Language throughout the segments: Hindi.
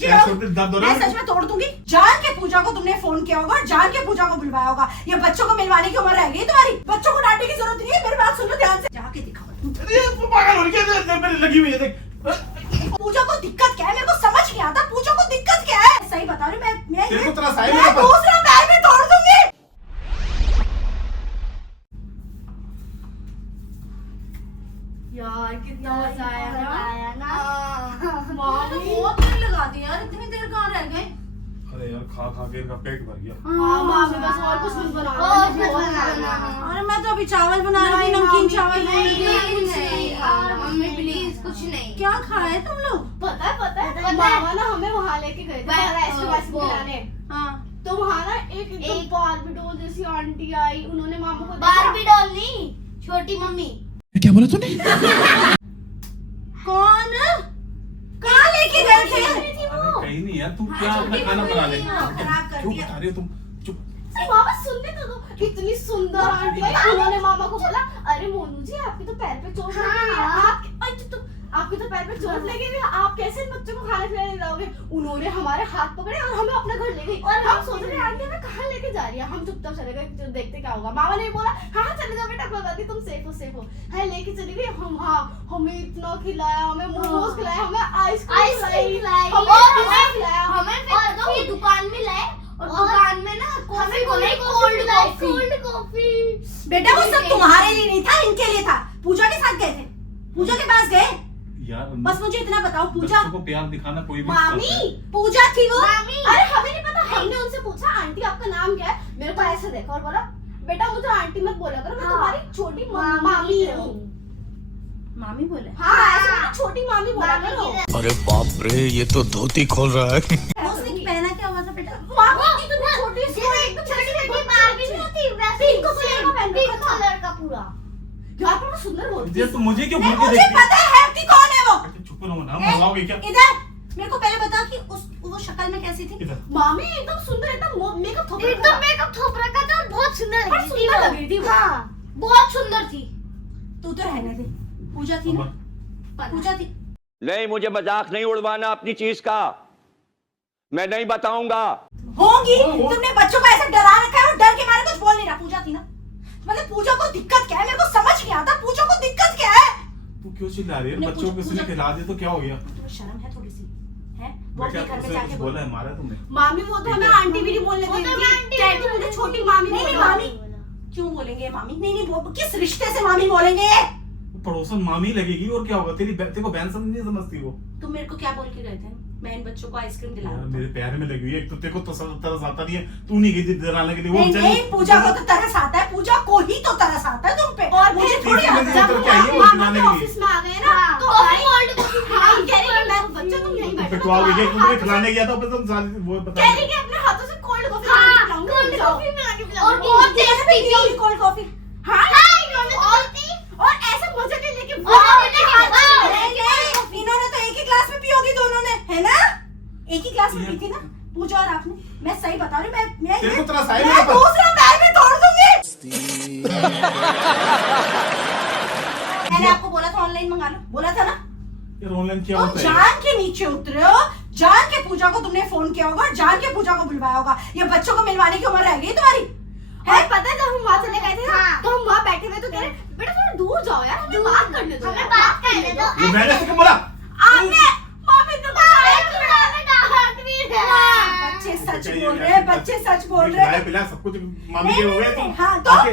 नीचे आओ। मैं सच में तोड़ दूंगी। जान के पूजा को तुमने फोन किया होगा, जान के पूजा को बुलवाया होगा। ये बच्चों को मिलवाने की उम्र रह गई तुम्हारी। बच्चों को डांटने की जरूरत नहीं है। मेरी बात सुनो ध्यान से, जाके दिखाओ। लगी हुई है देख। पूजा को दिक्कत क्या है? मेरे को समझ नहीं आता पूजा को दिक्कत क्या है। सही बता रही हूँ मैं दूसरा पैर भी तोड़ दूंगी। यार कितना मजा आया ना। बहुत देर लगा दी यार, इतनी देर कहाँ रह गए? अरे यार खा खा के इनका पेट भर गया। मामी बस और कुछ बनाना। अरे मैं तो अभी चावल बना रही थी, नमकीन चावल। मम्मी प्लीज कुछ नहीं। क्या खाए तुम लोग? पता है मामा ना हमें वहाँ लेके गए थे रेस्टोरेंट खिलाने। हाँ तो वहाँ ना एक बारबी डॉल जैसी आंटी आई, उन्होंने मामा को बारबी डॉल नहीं, छोटी मम्मी। क्या बोला तूने? कौन? कहाँ लेके गए थे? कहीं नहीं यार, तू क्या अपना खाना बना ले। खराब कर क्यों दिया। बता रही हो तुम? चुप। मामा सुनने तो दो। इतनी सुंदर आंटी आई, उन्होंने मामा को बोला अरे मोनू जी आपकी तो पैर पे चोट लगी है, आपके तो पैर पे चोट लगी है, आप कैसे बच्चों को खाना खिलाने जाओगे? उन्होंने हमारे हाथ पकड़े और हमें अपने घर ले गई। और हम सोच रहे हैं आंटी हमें कहाँ लेके जा रही है। हम चुपचाप चले गए, देखते क्या होगा। मामा ने बोला हाँ चले जाओ बेटा, कोई बात नहीं, तुम सेफ हो। है लेके चली गई। हम हमें इतना खिलाया, हमें मोमोज खिलाया, हमें आइसक्रीम खिलाई, हमें फिर दुकान में लाए और दुकान में ना कॉफी बोले, कोल्ड कॉफी। बेटा वो सब तुम्हारे लिए नहीं था, इनके लिए था। पूजा के साथ गए थे, पूजा के पास गए। यार बस मुझे इतना बताओ, पूजा को प्यार दिखाना कोई भी मामी पूजा थी वो? अरे हमें नहीं पता। हमने उनसे पूछा आंटी आपका नाम क्या है? मेरे को ऐसे देखा और बोला बेटा मुझे आंटी मत बोला करो, मैं तुम्हारी छोटी मामी हूँ। मामी बोले? हाँ ऐसे मुझे छोटी मामी बोला करो। अरे बाप रे, ये तो धोती खोल रहा है। उसने पहना क्या हुआ था बेटा? मामी की तो छोटी बारबी नहीं होती वैसे, पिंक कलर का पूरा। यार पर सुंदर होती ये तो मुझे क्यों बोल के मुझे देखती पता है कि कौन है वो। है? चुप रहो ना, मरवाओगे क्या? इधर मेरे को पहले बता कि वो शक्ल में कैसी थी? इधर। मामी एकदम सुंदर, एकदम मेकअप थोप एकदम मेकअप थोप रखा था और बहुत सुंदर लग रही थी वो। हाँ बहुत सुंदर थी। तू तो रहने दे। पूजा थी ना? पूजा थी। नहीं, मुझे मजाक नहीं उड़वाना अपनी चीज का, मैं नहीं बताऊंगा। होंगी। तुमने बच्चों को ऐसे डरा रखा है और डर के मारे कुछ बोल नहीं रहा। पूजा थी ना? मतलब पूजा को दिक्कत क्या है? मेरे को समझ नहीं आता पूजा को दिक्कत क्या है। तू क्यों चिल्ला रही है? बच्चों को किसी ने खिला दिया तो क्या हो गया? तुम्हें शर्म है थोड़ी सी? है वो अपने घर में जाके बोला है, मारा तुमने? मामी वो तो हमें आंटी भी नहीं बोलने देती, कहती मुझे छोटी मामी नहीं नहीं मामी क्यों बोलेंगे मामी? नहीं वो किस रिश्ते से मामी बोलेंगे? पड़ोसन मामी लगेगी और क्या होगा? तेरे को बहन नहीं समझती वो? तुम मेरे को क्या बोल के गए थे? मैं इन बच्चों को आइसक्रीम दिला रहा मेरे पैर में लगी हुई है। एक तो तेरे को तरस आता नहीं है, तू नहीं गई थी दिलाने के लिए। वो नहीं पूजा को तो तरस आता है, पूजा को ही तो तरस आता है तुम पे। और मुझे थोड़ी आता है। मामा के ऑफिस में आ गए ना तो कोल्ड कॉफी हम कह रही है मैं बच्चा तुम यहीं बैठो, तुमने खिलाने गया था तुम वो बता कह रही है अपने हाथों से कोल्ड कॉफी कोल्ड कॉफी में आके पिलाऊंगी। और बहुत टेस्टी थी कोल्ड कॉफी। हाँ और ऐसे मजे के लेके इन्होंने तो एक ही ग्लास में पियोगी दोनों ने, है ना? एक ही ग्लास में पी थी ना पूजा और आपने? मैं सही बता रही हूँ, मैं दूसरा पैर भी तोड़ दूंगी। मैंने आपको बोला था ऑनलाइन मंगा लो, बोला था ना? ऑनलाइन क्या तुम होता है? जान के नीचे उतरे हो, जान के पूजा को तुमने फोन किया होगा, जान के पूजा को बुलवाया होगा। ये बच्चों को मिलवाने की उम्र रह गई तुम्हारी? है पता है जब हम वहाँ चले गए थे ना तो हम वहाँ बैठे हुए तो कह रहे बेटा थोड़ा दूर जाओ यार, हमें बात करने दो, हमें बात करने दो। ये मैंने किसको बोला? आपने मामी तो बच्चे सच बोल रहे हैं, बच्चे सच बोल रहे हैं। पिला सब कुछ मामी के हो गए तो हाँ तो और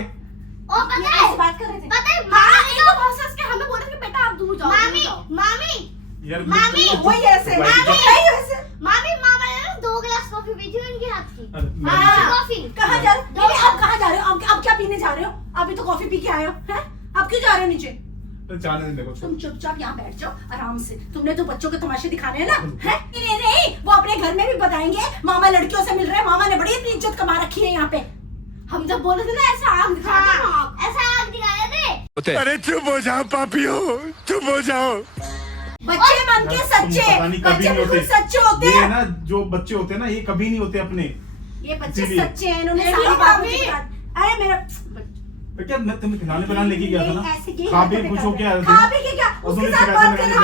पता है बात कर रहे थे। पता है मामी तो हंस के हमें बोल रहे कि बेटा आप दूर जाओ, मामी यार मामी, वही ऐसे मामी मामा ने ना 2 गिलास कॉफी पी थी उनके हाथ की। कॉफी कहाँ जा रहे हो? अब कहाँ जा रहे हो? अब क्या पीने जा रहे हो? अभी तो कॉफी पी के आए हो, हैं? अब क्यों जा रहे हो नीचे? जाने दे देखो। तुम चुपचाप यहाँ बैठ जाओ आराम से। तुमने तो बच्चों के तमाशे दिखाने हैं ना, हैं? नहीं वो अपने घर में भी बताएंगे मामा लड़कियों से मिल रहे हैं, मामा ने बड़ी इतनी इज्जत कमा रखी है यहाँ पे। हम जब बोले थे ना ऐसा आग दिखा दे, ऐसा आग दिखाया थे। अरे चुप हो जाओ पापियो, चुप हो जाओ। बच्चे मन के सच्चे, बच्चे बिल्कुल सच्चे होते हैं ना। जो बच्चे होते हैं ना ये कभी नहीं होते अपने। ये बच्चे इसीलिए। सच्चे हैं, इन्होंने सारी बात मुझे बता दी। अरे मेरा तो क्या मैं तुम्हें खिलाने पिलाने लेके गया था ना? ऐसे ही खा भी खुश हो के आया था। खा भी के क्या? उसके साथ बात कर रहे हो?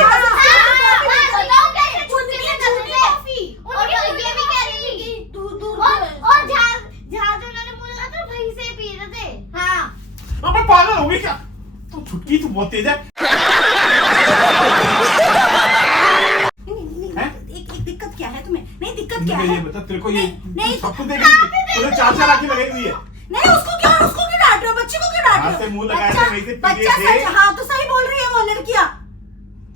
बहुत तेज है। एक दिक्कत क्या है तुम्हें? नहीं दिक्कत क्या है? ये बता तेरे को ये नहीं सब कुछ देख तूने 4 आंखें लगाई हुई है। नहीं उसको क्यों डांट रहे हो? बच्चे को क्यों डांट रहे हो? हाथ से मुंह लगाया था, वैसे बच्चा पीछे से। सच, हाँ तो सही बोल रही है वो लड़कियां।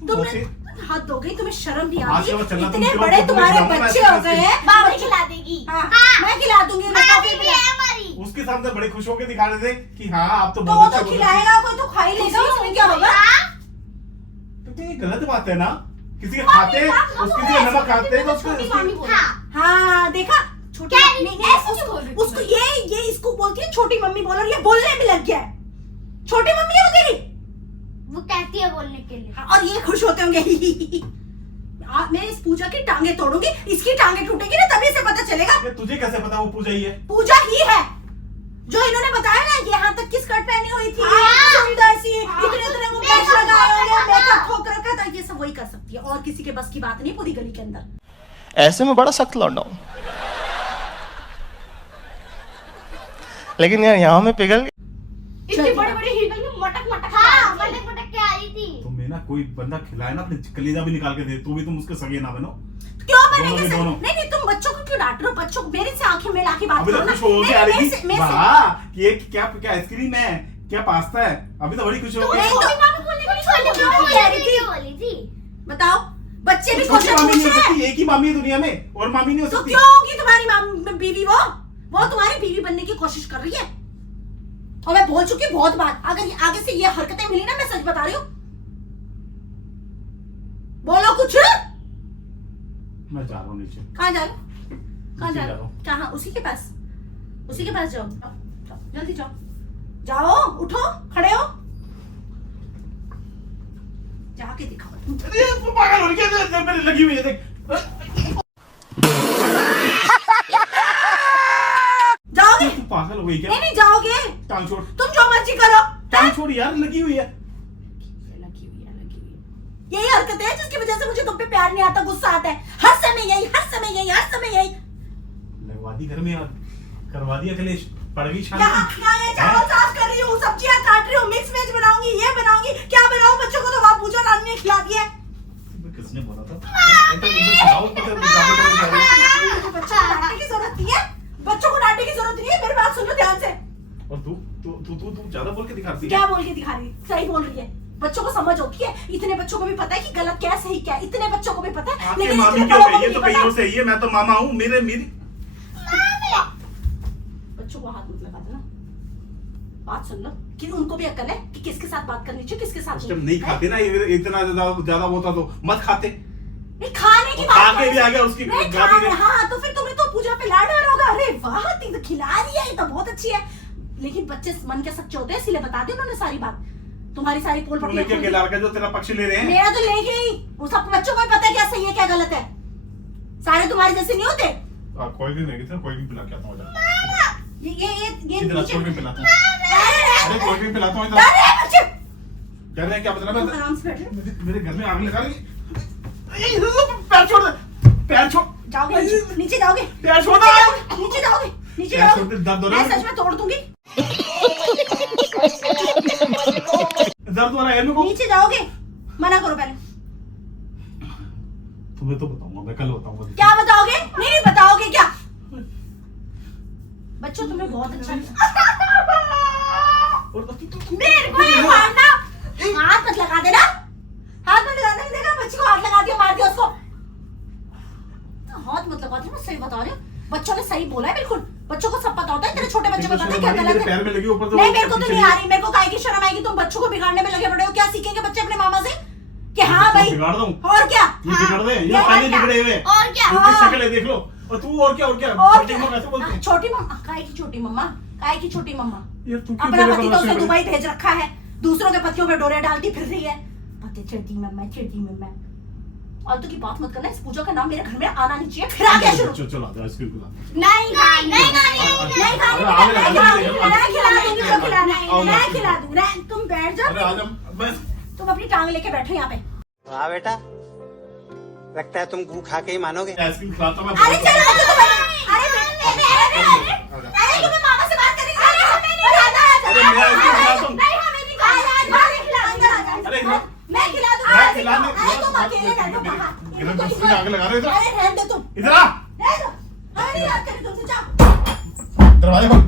तुमने ओके। हाथ धो गई, तुम्हें शर्म नहीं आज आती? के बाद चलना तुम इतने क्यों? बड़े तुम तुम्हारे खिलाऊंगा बच्चे मैं हो गए हैं। मामी खिला देगी। हाँ, मैं खिला दूंगी। मामी भी है हमारी। उसके सामने बड़े खुश होकर दिखा रहे थे कि हाँ आप तो तो बहुत वो अच्छे तो हो। खिलाएगा, कोई तो खा ही लेगा, उसमें क्या होगा? तो ये गलत बात है ना, किसी के खाते उसके लिए नमक खाते तो छोटी मामी उसको बोला। हाँ देखा, छोटी क्या नहीं ऐसे नहीं, क्यों बोल रही उसको ये इसको बोलती है छोटी मम्मी बोल, और ये बोलने भी लग गया है। छोटी मम्मी है वो तेरी। वो कहती है बोलने के लिए। हाँ, और ये खुश होते होंगे। मैं इस पूजा की टांगे तोड़ूंगी, इसकी टांगे टूटेगी ना, तभी से पता चलेगा। ये तुझे कैसे पता वो पूजा ही है? पूजा ही है जो इन्होंने बताया ना, ये यहाँ तक की स्कर्ट पहनी हुई थी, सुंदर सी, इतने वो पैच लगाए होंगे, मेकअप ठोक रखा था, ये सब वही कर सकती है, और किसी के बस की बात नहीं पूरी गली के अंदर। ऐसे में बड़ा सख्त लौंडा हूं, लेकिन यार यहाँ में पिघल गया। इतनी बड़ी हीटर में मटक मटक हाँ मटक मटक के आई थी। तुम्हें ना कोई बंदा खिलाए ना, अपने कलेजा भी निकाल के दे, तो भी तुम उसके सगे ना बनो। क्यों दोनों बनेंगे के सर? दोनों। नहीं तुम बच्चों को क्यों डांट रहे हो? बच्चों को मेरे से आंखें मिला के बात अभी करो तो ना। खुश हो नहीं, के आ रही मेरे थी, से- मेरे से- वाह ये क्या क्या आइसक्रीम है, क्या पास्ता है, अभी तो बड़ी खुश हो नहीं, गई। तो मामी बोलने के लिए छोटी मामी कह रही थी। बोली थी। बताओ, बच्चे भी छोटी क्वेश्चन मामी पूछ नहीं हो रहे हैं। सकती, एक ही मामी है दुनिया में, और मामी नहीं हो तो सकती। क्यों होगी तुम्हारी बीवी? वो तुम्हारी बीवी बनने की कोशिश कर रही है, और मैं बोल चुकी बहुत बार। अगर आगे से ये हरकतें मिली ना, मैं सच बता रही हूँ, बोलो कुछ। मैं जा रहा हूँ नीचे। कहाँ जा रहे हो? कहाँ नीचे जा जा रहे रहा हो? हूँ। कहाँ? उसी के पास, उसी के पास जाओ, जाओ, जल्दी जाओ, जाओ, उठो, खड़े हो, जाके दिखाओ। अरे वो पागल हो गया, देख मेरी लगी हुई है, देख। जाओगे? तू पागल हो गई क्या? नहीं नहीं जाओगे, टांग छोड़, तुम जो मर्जी करो। टांग छोड़ यार, लगी हुई है। लगी हुई है। यही हरकत है जिसकी वजह से मुझे तुम पे प्यार नहीं आता, गुस्सा आता है। हर समय यही, हर समय यही, हर समय यही। लगवा दी घर में यार, करवा दिया कलेश, पड़ गई शांति। यहाँ ये चावल साफ कर रही हूँ, सब्जियां काट रही हूँ, मिक्स वेज बनाऊंगी, ये बनाऊंगी, क्या बनाऊं? बच्चों को तो वहाँ पूजा रानी ने खिला दिया है। किसने बोला था? ये तो खिलाओ, तो मुझे बच्चों को डांटने की जरूरत नहीं है, बच्चों को डांटने की जरूरत नहीं है। मेरी बात सुनो ध्यान से। और तू ज्यादा बोल के दिखाती है। क्या बोल के दिखा रही? सही बोल रही है। बच्चों को समझ होती है, इतने बच्चों को भी पता है कि गलत क्या सही क्या है, इतने बच्चों को भी पता है, आपके लेकिन मामी इतने क्यों बड़ों को है? ये नहीं तो पता। कहीं और से ही है, मैं तो मामा हूँ, मेरी बच्चों को हाथ मत लगा देना। बात सुन लो कि उनको भी अक्ल है कि किसके साथ बात करनी चाहिए, किसके साथ उस टाइम नहीं खाते ना, ये इतना ज्यादा होता तो मत खाते। नहीं खाने की और बात खा के करो। भी आ गया उसकी नहीं गाली खाने, में। हाँ तो फिर तुम्हें तो पूजा पे लाड होगा। अरे वाह, ती तो खिला रही है, ये तो बहुत अच्छी है। लेकिन बच्चे मन के सच्चे होते हैं, इसलिए बता दी उन्होंने सारी बात, तुम्हारी सारी पोल तूने क्या पटिया। खिला रखा है जो तेरा पक्ष ले रहे हैं? मेरा तो ले गई, वो सब बच्चों को भी पता है क्या सही है क्या गलत है। सारे तुम्हारे जैसे नहीं होते। कोई भी नहीं, कितना कोई भी पिला के आता हूँ। ये इधर नीचे- कोई भी पिलाता हूँ। अरे कोई भी पिलाता हूँ इधर। अरे बच्चे, कह रहे हैं क्या मतलब है? आराम से बैठो। मेरे घर में आग लगा रही है। पैर छोड़ दे, पैर छोड़। जाओगे नीचे जाओगे, पैर छोड़ दे। नीचे जाओगे, नीचे पैर जाओगे। छोड़ दे, दर्द हो रहा मैं है। सच में तोड़ दूंगी। दर्द हो रहा है मेरे को। नीचे जाओगे, मना करो पहले। तुम्हें तो बताऊंगा, मैं कल बताऊंगा। क्या बताओगे? नहीं नहीं बताओगे क्या? बच्चों तुम्हें बहुत अच्छा मेरे को ये मारना, हाथ मत लगा देना, हाथ मत लगा देना। देखा बच्ची को हाथ लगा दिया, मार दिया उसको। हाथ मत लगा देना, मैं सही बता रही हूँ। बच्चों ने सही बोला है बिल्कुल, बच्चों को सब पता होता है। तेरे छोटे बच्चे को पता है क्या गलत है। पैर में लगी ऊपर तो नहीं मेरे को तो नहीं आ रही, मेरे को काहे की शर्म आएगी? तुम बच्चों को बिगाड़ने में लगे पड़े हो। क्या सीखेंगे बच्चे अपने मामा से कि हाँ भाई बिगाड़ दूं? और क्या? ये बिगड़ दे, ये हाँ, पहले क्या? बिगड़े हुए। और क्या? उनकी हाँ। शक्ल है देख लो। और तू और क्या और छोटी क्या? माँ कैसे बोलती है? छोटी मम्मा, काहे की छोटी मम्मा, काहे की छोटी मम्मा? यार तू क्यों अपना मेरे पति पर तो उसने रस्सी दुबई भेज रखा है, दूसरों के पतियों पे डोरे डालती फिर रही है। पति छेड़ी मम्मा। फालतू की बात मत करना। इस पूजा का नाम मेरे घर में आना नहीं चाहिए। फिर आ गया शुरू। चलो आ जाओ, आइसक्रीम खिला। नहीं खानी नहीं खानी, नहीं खानी, मैं खिला दूंगी जो खिलाना है, मैं खिला दूंगी। तुम बैठ जाओ, अरे आ जाओ बस। तुम अपनी टांग लेके बैठो यहाँ पे। हाँ बेटा, लगता है तुम गू खा के ही मानोगे। आइसक्रीम खिलाता मैं। अरे चलो अरे तुम्हें मामा से बात करेंगे। अरे मैं आइसक्रीम खिलाता हूँ। नहीं हमें नहीं खाना, अंदर अकेले रहते हो बाहर। इधर बस में आग लगा रहे हो इधर। अरे रहने दो तुम, इधर आ रहने दो, हमें नहीं बात करें तुमसे, जाओ। दरवाजा खोल